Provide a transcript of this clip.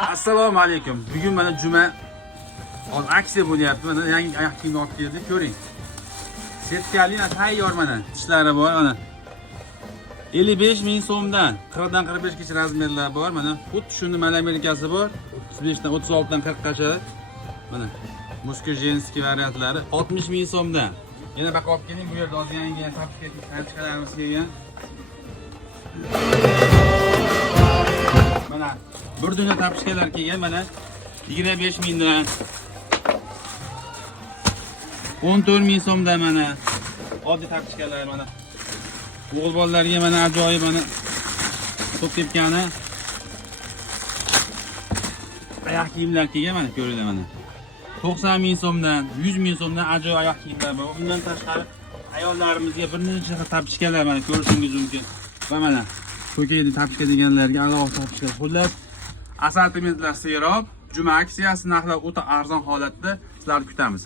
Assalomu alaykum. Bugun mana juma aksiya bo'lyapti. Mana yangi oyoq kiyim olib keldik, ko'ring. Setkali tayyor mana, tishlari bor mana. 55 ming so'mdan 40 dan 45 gacha razmerlar bor. Mana xuddi shuni mana Amerikasi bor. 35 dan 36 dan 40 gacha. Mana mushkul jenskiy variantlari 60 ming so'mdan. Yana baqa olib keling, bu yerda hozir yangi tapchikalarimiz kelgan. Mana bir dunyo tapchikalar kelgan, mana 25 mingdan 14 ming so'mdan mana oddiy tapchikalar mana. O'g'il bolalarga mana ajoyib mana top tepgani oyoq kiyimlar kelgan, mana ko'ringlar mana. 90 ming so'mdan, 100 ming so'mdan ajoyib oyoq kiyimlar bor. Bundan tashqari ayollarimizga bir necha xil tapchikalar mana ko'rishingiz mumkin. Va mana ko'kaydi tapchika deganlarga alohida tapchika. Xullas, assortimentlar serob, juma aksiyasi narxlari o'ta arzon holatda sizlarni kutamiz.